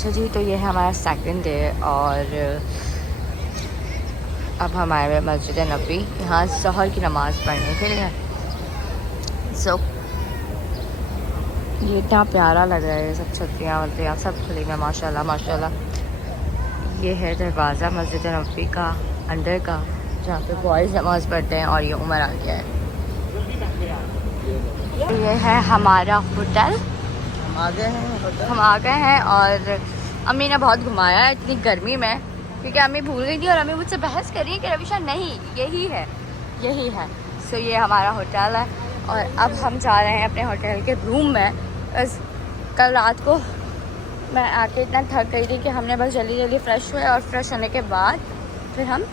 अच्छा जी, तो ये है हमारा सेकंड डे और अब हम आए हुए मस्जिद नबी यहाँ सहर की नमाज़ पढ़ने के लिए। सो ये इतना प्यारा लग रहा है, सब छतरियाँ वतरियाँ सब खुली हुई माशाल्लाह माशाल्लाह। ये है दरवाज़ा मस्जिद नबी का अंदर का, जहाँ पे बॉयज़ नमाज़ पढ़ते हैं और ये उमर आ गया है। ये है हमारा होटल, हम आ गए हैं और अम्मी ने बहुत घुमाया है इतनी गर्मी में, क्योंकि अम्मी भूल गई थी और अम्मी मुझसे बहस कर रही है कि रविशा नहीं यही है। सो ये हमारा होटल है और अब हम जा रहे हैं अपने होटल के रूम में। बस कल रात को मैं आके इतना थक गई थी कि हमने बस जल्दी जल्दी फ्रेश हुए और फ्रेश होने के बाद फिर हम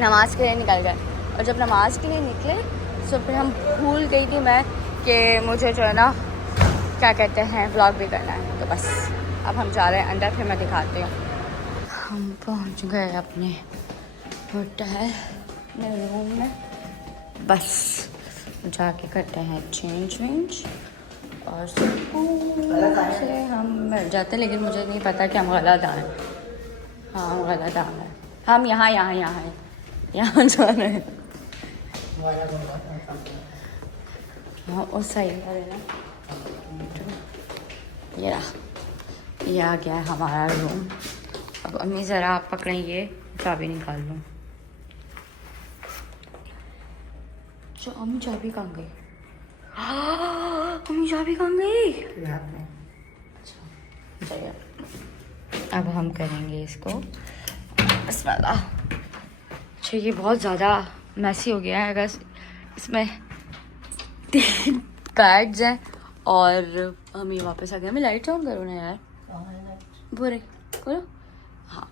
नमाज़ के लिए निकल गए। और जब नमाज़ के लिए निकले तो फिर हम भूल गई थी मैं कि मुझे जो है ना क्या कहते हैं व्लॉग भी करना है। तो बस अब हम जा रहे हैं अंदर, फिर मैं दिखाती हूँ। हम पहुँच गए अपने होटल में रूम में, बस जाके करते हैं चेंज वेंज और से हम मिल जाते हैं। लेकिन मुझे नहीं पता कि हम गलत आए। हाँ हम गलत आ गए, हम यहाँ जा रहे हैं। हाँ उस साइड का है ना। ये आ गया है हमारा रूम। अब अम्मी ज़रा आप पकड़ेंगे, चाबी निकाल लूँ। जो अम्मी चाबी कहाँ गई? अम्मी चाबी कहाँ गई? चलिए अब हम करेंगे इसको बिस्मिल्लाह। अच्छा ये बहुत ज़्यादा मैसी हो गया है, अगर इसमें 3 बैग्स हैं और हम ये वापस आ गए। हमें लाइट ऑन करो ना यार, बुरे करो। हाँ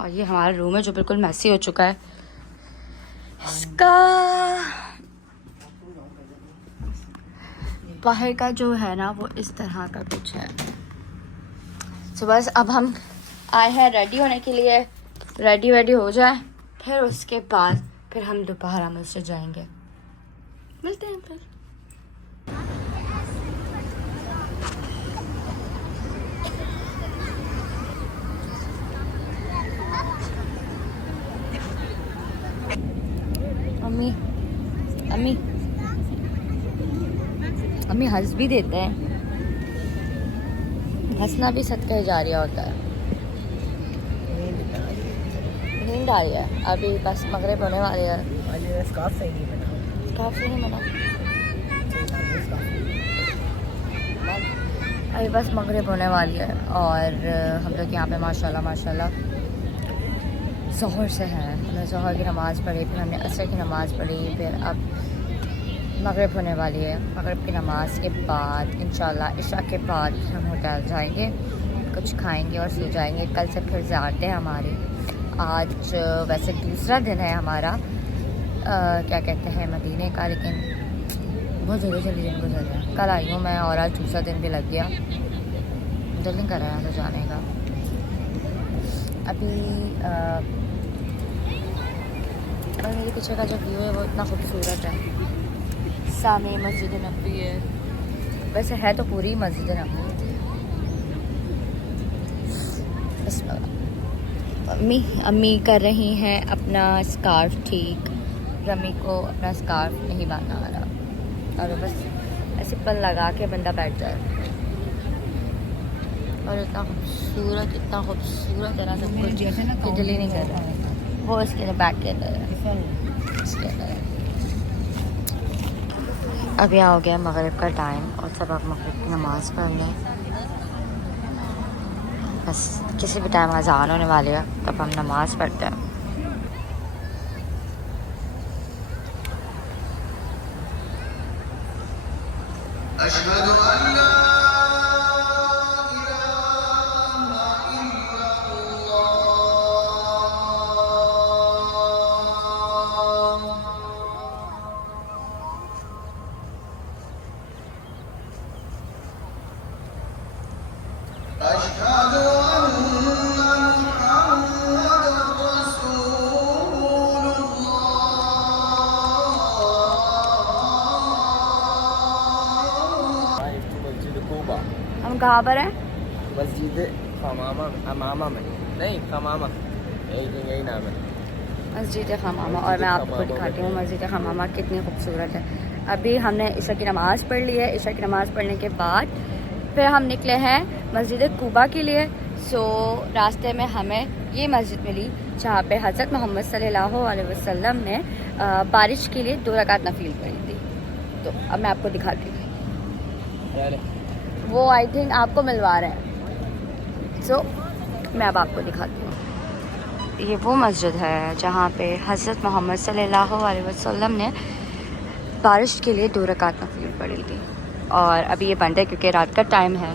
और ये हमारा रूम है जो बिल्कुल मैसी हो चुका है। इसका बाहर का जो है ना वो इस तरह का कुछ है। तो बस अब हम आए हैं रेडी होने के लिए, रेडी हो जाए फिर उसके बाद फिर हम दोपहर मस्जिद जाएंगे। मिलते हैं फिर। अम्मी अम्मी अम्मी हंस भी देते हैं, हंसना भी सदका जारिया होता है। नींद आ रही है अभी, बस मगरिब होने वाली है। स्कार्फ से नहीं बना अभी, बस मगरिब होने वाली है और हम लोग यहाँ पे माशाल्लाह ज़ोहर से हैं। हमने ज़ोहर की नमाज़ पढ़ी, फिर हमने असर की नमाज़ पढ़ी, फिर अब मगरिब होने वाली है। मगरिब की नमाज़ के बाद इंशाल्लाह इशा के बाद हम होटल जाएंगे, कुछ खाएंगे और सो जाएंगे। कल से फिर ज़्यारत है हमारी। आज वैसे दूसरा दिन है हमारा क्या कहते हैं मदीने का, लेकिन बहुत जल्दी दिन गुजर गया। कल आई हूँ मैं और आज दूसरा दिन भी लग गया, दिल नहीं कर रहा है तो जाने का। अभी और मेरे पीछे का जो व्यू है वो इतना खूबसूरत है। सामने मस्जिद नबी है, वैसे है तो पूरी मस्जिद नबी। अम्मी कर रही हैं अपना स्कार्फ ठीक। रमी को अपना स्कार्फ नहीं बांधना आ रहा और बस ऐसे पल लगा के बंदा बैठ जाए। और इतना खूबसूरत है ना सब कुछ कि दिल ही नहीं कर रहा। वो इसके बैग के अंदर है, इसके अंदर है। अभी आ गया मगरिब का टाइम और सब अब मगरिब की नमाज़ पढ़ लें। बस किसी भी टाइम अज़ान होने वाली है तब हम नमाज़ पढ़ते हैं। हम कहाँ पर हैं? मस्जिद हमामा में नहीं हमामा यही नाम है मस्जिद हमामा। और मैं आपको दिखाती हूँ मस्जिद हमामा कितनी खूबसूरत है। अभी हमने इशा की नमाज़ पढ़ ली है। इशा की नमाज़ पढ़ने के बाद फिर हम निकले हैं मस्जिद कुबा के लिए। सो रास्ते में हमें ये मस्जिद मिली जहाँ पे हज़रत मोहम्मद सल्लल्लाहु अलैहि वसल्लम ने बारिश के लिए 2 रकात नफील पढ़ी थी। तो अब मैं आपको दिखाती हूँ। वो आई थिंक आपको मिलवा रहे हैं। सो मैं अब आपको दिखाती हूँ। ये वो मस्जिद है जहाँ पे हज़रत मोहम्मद सल्लल्लाहु अलैहि वसल्लम ने बारिश के लिए 2 रकात नफील पढ़ी थी। और अभी ये बंद है क्योंकि रात का टाइम है।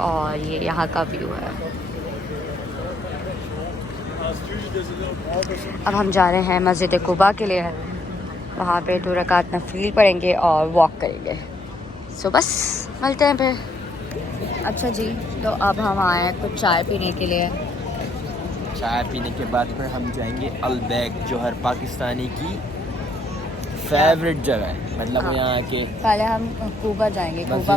और ये यहाँ का व्यू है। अब हम जा रहे हैं मस्जिद कुबा के लिए। वहाँ पे 2 रकात नफील पढ़ेंगे और वॉक करेंगे। सो बस मिलते हैं फिर। अच्छा जी, तो अब हम आए हैं कुछ चाय पीने के लिए। चाय पीने के बाद फिर हम जाएंगे अलबैक जो हर पाकिस्तानी की फेवरेट जगह है। मतलब हाँ। यहाँ के पहले हम कुबा जाएंगे। कुबा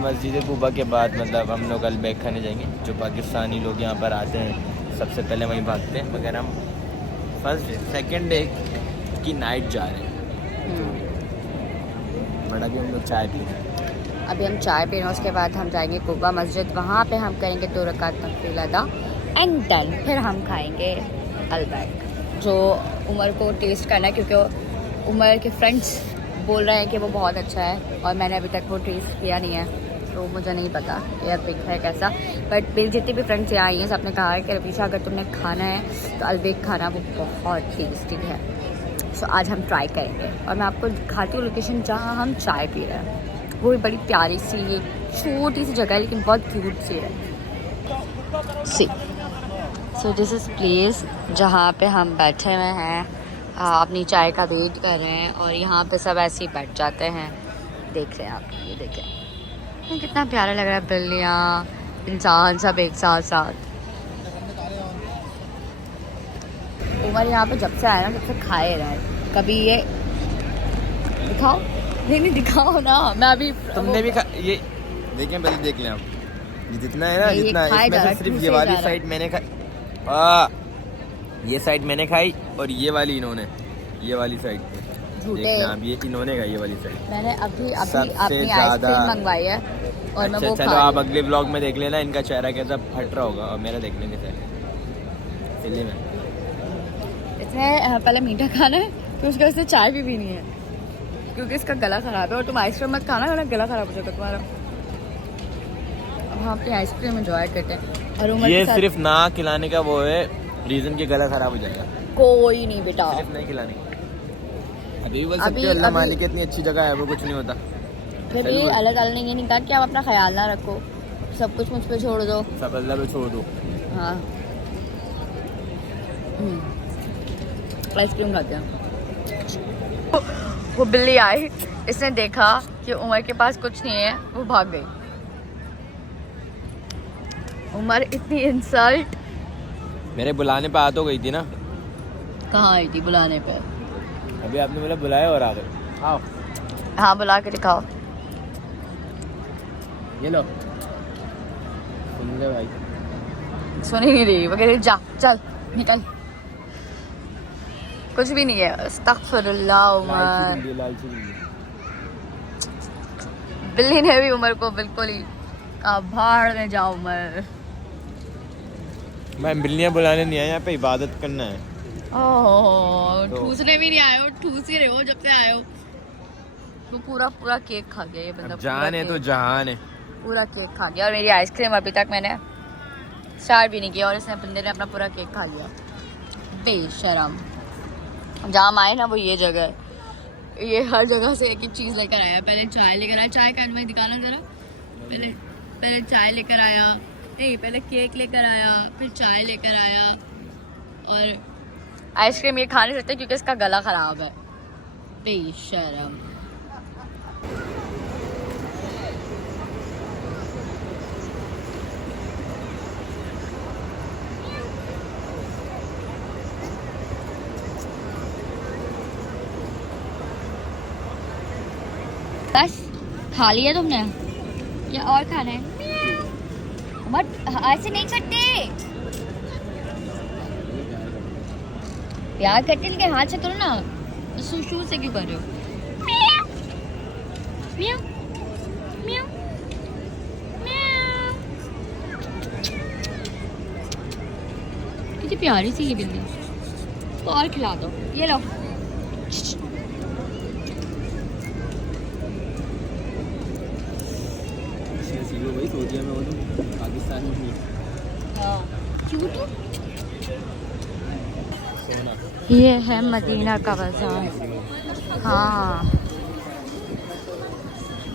मस्जिद कुबा के बाद मतलब हम लोग अलबैक खाने जाएंगे। जो पाकिस्तानी लोग यहाँ पर आते हैं सबसे पहले वहीं भागते हैं। मगर हम सेकंड डे की नाइट जा रहे हैं। बड़ा भी हम लोग चाय पी रहे हैं। अभी हम चाय पी रहे हैं। उसके बाद हम जाएंगे कुबा मस्जिद। वहाँ पे हम करेंगे 2 रकात नफील अदा एंड देन फिर हम खाएंगे अलबैक जो उमर को टेस्ट करना है क्योंकि उमर के फ्रेंड्स बोल रहे हैं कि वो बहुत अच्छा है और मैंने अभी तक वो टेस्ट किया नहीं है। तो मुझे नहीं पता यार पिक है कैसा। बट मेरे जितने भी फ्रेंड्स यहाँ आई हैं सबने कहा है कि रवीशा अगर तुमने खाना है तो अलबैक खाना, वो बहुत टेस्टी है। सो आज हम ट्राई करेंगे और मैं आपको दिखाती हूँ लोकेशन जहाँ हम चाय पी रहे हैं। वो भी बड़ी प्यारी सी ये छोटी सी जगह है लेकिन बहुत क्यूट सी है। सी सो दिस इज़ प्लेस जहाँ पे हम बैठे हुए हैं, अपनी चाय का वेट कर रहे हैं। और यहाँ पे सब ऐसे ही बैठ जाते हैं। देख रहे हैं आप, ये देखें कितना प्यारा लग रहा है। बिल्लियाँ, इंसान सब एक साथ। उमर यहाँ पे जब से आया ना तब से खाए रहा है। कभी ये दिखाओ, नहीं दिखाओ ना। मैं अभी तुमने भी ये देखें, पहले देख लें आप। ये जितना है ना, जितना इसमें से सिर्फ ये वाली साइड मैंने खाई, ये साइड मैंने खाई और ये वाली इन्होंने, ये वाली साइड देखना आप, ये इन्होंने खाई ये वाली साइड। मैंने अभी अपनी आइसक्रीम मंगवाई है और मैं वो चलो आप अगले व्लॉग में देख लेना इनका चेहरा कैसा फट रहा होगा और मेरा देख लेंगे सिले में। इसमें पहले मीठा खाना है फिर उसके बाद से चाय भी पीनी है क्योंकि इसका गला ख़राब है। और तुम आइसक्रीम मत खाना वरना गला ख़राब हो जाएगा तुम्हारा। अब हम अपनी आइसक्रीम एंजॉय करते हैं। और ये सिर्फ ना खिलाने का वो है रीज़न कि गला ख़राब हो जाएगा। कोई नहीं बेटा, सिर्फ नहीं खिलाने का। अभी बोल सकते हो अल्लाह मालिक इतनी अच्छी जगह है, वो कुछ नहीं होता। फिर भी अल्लाह ताला ने ये नहीं कहा कि आप अपना ख्याल ना रखो, सब कुछ मुझ पे छोड़ दो, सब अल्लाह पे छोड़ दो। हाँ आइसक्रीम खाते हैं। वो बिल्ली आई, इसने देखा कि उमर के पास कुछ नहीं है, वो भाग गई। उमर इतनी इंसल्ट। मेरे बुलाने पे आ तो गई थी ना। कहाँ आई थी बुलाने पे? अभी आपने बोला बुलाया और आ गए। आओ। हाँ बुला के दिखाओ। ये लो, सुन ले भाई। सुन ही नहीं रही, वो कह रही जा चल निकल। कुछ भी नहीं है। अस्तगफिरुल्लाह उमर। बिल्ली ने भी उमर को बिल्कुल ही कहा भाड़ में जाओ उमर। मैं बिल्लियाँ बुलाने नहीं आया, यहाँ पे इबादत करना है। ओह ठूसने भी नहीं आए हो, ठूस ही रहे हो जब से आए हो। तो पूरा केक खा गया ये बंदा। जान है तो जहान है। पूरा केक खा गया और मेरी आइसक्रीम अभी तक मैंने स्टार्ट भी नहीं किया और इसने बंदे ने अपना पूरा केक खा लिया। बेशरम। जहाँ हम आए ना वो ये जगह है, ये हर जगह से एक एक चीज़ लेकर आया। पहले चाय लेकर आया, चाय का अनवाई दिखाना जरा। पहले चाय लेकर आया, नहीं पहले केक लेकर आया, फिर चाय लेकर आया। और आइसक्रीम ये खा नहीं सकते क्योंकि इसका गला ख़राब है। बेशरम। बस खा लिया तुमने या और खाना है? मत ऐसे नहीं करते, प्यार करते लेकिन हाथ से करो ना, शू से क्यों कर रहे हो? म्याऊ म्याऊ म्याऊ। कितनी प्यारी सी ये बिल्ली, तो और खिला दो, ये लो। वही सोचिए मैं वो तो पाकिस्तानी ही क्यूट। सोना। ये है मदीना का बाजार। हाँ,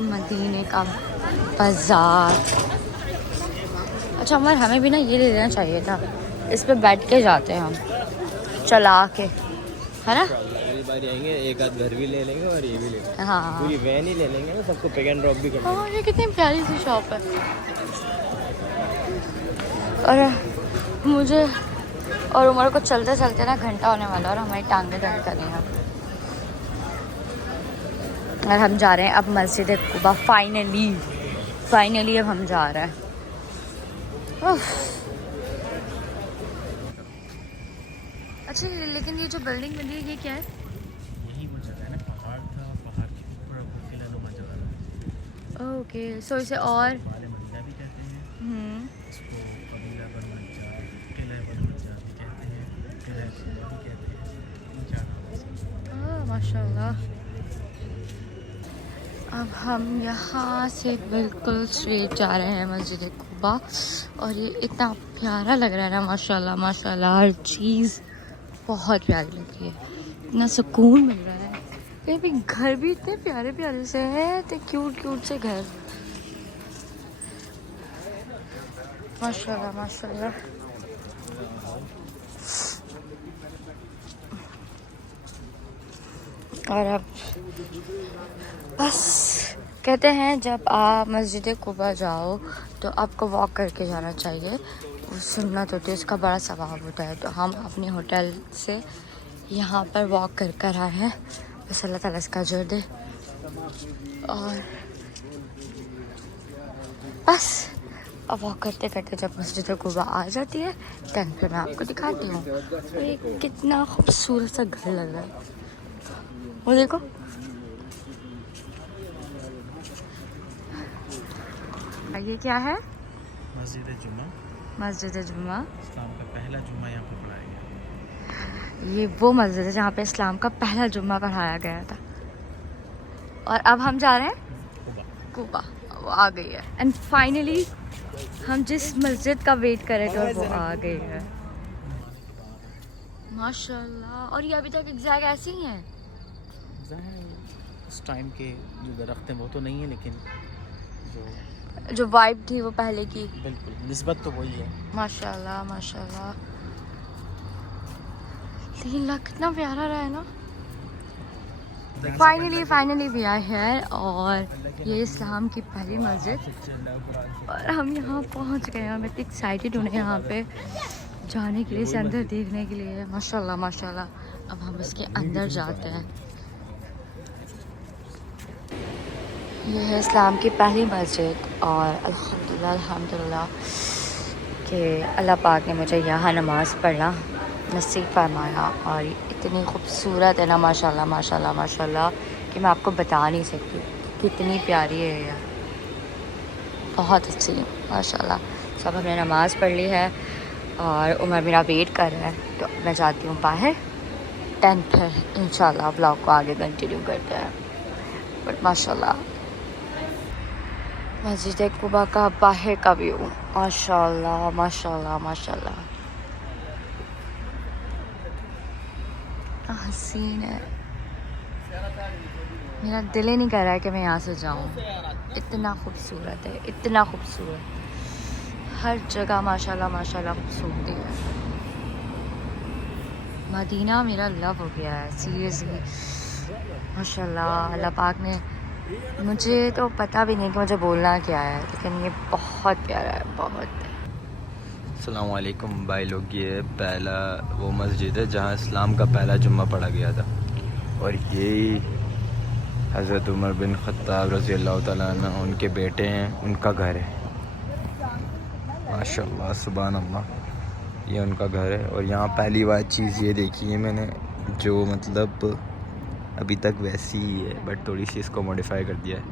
मदीने का बाजार। अच्छा उमर, हमें भी ना ये ले लेना चाहिए था, इस पे बैठ के जाते हैं हम, चला के, है ना? अगली बार आएंगे एक आध घर भी ले लेंगे और ये भी ले लेंगे, हाँ पूरी वैन ही ले लेंगे ना, सबको पिक एंड ड्रॉप भी कर लेंगे। हाँ, ये कितनी प्यारी सी शॉप है। और मुझे और उमर को चलते चलते ना घंटा होने वाला, और हमारी टांगें दर्द कर रही हैं। और हम जा रहे हैं अब मस्जिद कुबा, फाइनली अब हम जा रहे हैं। अच्छा, लेकिन ये जो बिल्डिंग बनी है ये क्या है? यही मस्जिद है ना, पहाड़ था, पहाड़ के ऊपर वो किला नुमा जगह है। ओके, सो इसे और बाले मंजा भी कहते हैं इसको, कबीला बन मंजा, किला बन मंजा भी कहते हैं, किला कुबा भी कहते हैं, इन चार नामों से। माशाल्लाह। अब हम यहाँ से बिल्कुल स्ट्रेट जा रहे हैं मस्जिद कुबा, और ये इतना प्यारा लग रहा है ना, माशाल्लाह माशाल्लाह, हर चीज़ बहुत प्यारी लग रही है, इतना सुकून मिल रहा है। कहीं भी घर भी इतने प्यारे प्यारे से हैं, इतने क्यूट से घर, माशाल्लाह माशाल्लाह। और अब बस कहते हैं जब आप मस्जिद कुबा जाओ तो आपको वॉक करके जाना चाहिए, वो सुन्नत होती है, उसका बड़ा सवाब होता है। तो हम अपने होटल से यहाँ पर वॉक कर आए हैं, बस अल्लाह ताला इसका अजर दे। और बस अब वॉक करते करते जब मस्जिद कुबा आ जाती है तब फिर मैं आपको दिखाती हूँ। तो ये कितना खूबसूरत सा घर लग रहा है, वो देखो। ये क्या है? मस्जिद जुम्मा, मस्जिद जुम्मा। इस्लाम का पहला जुम्मा यहाँ पर पढ़ाया गया। ये वो मस्जिद है जहाँ पे इस्लाम का पहला जुम्मा पढ़ाया गया था। और अब हम जा रहे हैं कुबा, वो आ गई है। एंड फाइनली हम जिस मस्जिद का वेट कर रहे थे और वो आ गई है, माशाल्लाह। और ये अभी तक एग्जैक्ट ऐसे ही हैं। उस टाइम के जो दरख्त हैं वो तो नहीं है, लेकिन जो वाइब थी वो पहले की, बिल्कुल निस्बत तो वही है। माशाल्लाह माशाल्लाह। 3 लाख कितना प्यारा रहा है ना। फाइनली वी आर हियर, और ये इस्लाम की पहली मस्जिद, और हम यहाँ पहुँच गए हैं। हम इतनी एक्साइटेड हूँ यहाँ पे जाने के लिए, इसे अंदर देखने के लिए, माशाल्लाह माशाल्लाह। अब हम इसके अंदर जाते हैं। ये है इस्लाम की पहली मस्जिद, और अल्हम्दुलिल्लाह कि अल्लाह पाक ने मुझे यहाँ नमाज़ पढ़ना नसीब फरमाया। और इतनी खूबसूरत है ना, माशाल्लाह माशाल्लाह माशाल्लाह, कि मैं आपको बता नहीं सकती कितनी प्यारी है ये, बहुत अच्छी माशाल्लाह। सब हमने नमाज़ पढ़ ली है और उमर मेरा वेट कर रहा है, तो मैं जाती हूँ बाहर। 10 फिर इंशाल्लाह ब्लॉग को आगे कंटिन्यू करते हैं। बट माशाल्लाह मस्जिद कुबा का बाहर का व्यू, माशाल्लाह माशाल्लाह माशाल्लाह, हसीन है। मेरा दिल ही नहीं कर रहा है कि मैं यहाँ से जाऊँ, इतना खूबसूरत है, इतना खूबसूरत, हर जगह माशाल्लाह माशाल्लाह खूबसूरती है। मदीना मेरा लव हो गया है सीरियसली, माशाल्लाह। अल्लाह पाक ने, मुझे तो पता भी नहीं कि मुझे बोलना क्या है, लेकिन ये बहुत प्यारा है, बहुत। अस्सलाम वालेकुम भाई लोग, ये पहला वो मस्जिद है जहाँ इस्लाम का पहला जुम्मा पढ़ा गया था, और यही हज़रत उमर बिन ख़त्ताब रज़ी अल्लाह तआला अन्हु उनके बेटे हैं, उनका घर है। माशाल्लाह सुभान अल्लाह। ये उनका घर है और यहाँ पहली बार चीज़ ये देखी है मैंने जो मतलब अभी तक वैसी ही है बट थोड़ी सी इसको मॉडिफाई कर दिया है।